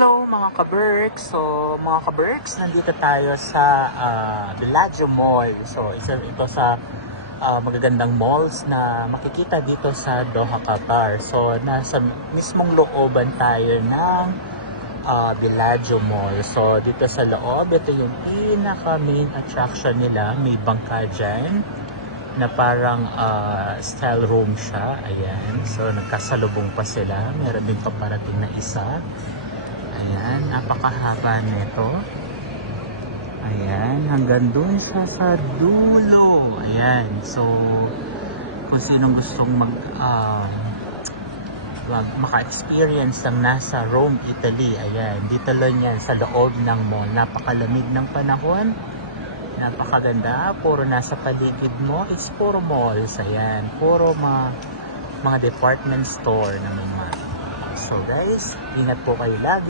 Hello mga ka-Berks! So mga ka-Berks, nandito tayo sa Bellagio Mall. So ito sa magagandang malls na makikita dito sa Doha, Qatar. So nasa mismong looban tayo ng Bellagio Mall. So dito sa loob, ito yung pinaka main attraction nila. May bangka dyan na parang style room siya. Ayan. So nagkasalubong pa sila. Meron din paparating na isa. Ayan, napakahaba nito. Ayan, hanggang dun siya sa dulo. Ayan, so kung sinong gustong maka-experience ng nasa Rome, Italy, ayan, dito lang yan sa loob ng mall. Napakalamig ng panahon, napakaganda, puro nasa paligid mo is puro malls. Ayan, puro mga department store na mga. So guys, ingat po kayo lagi.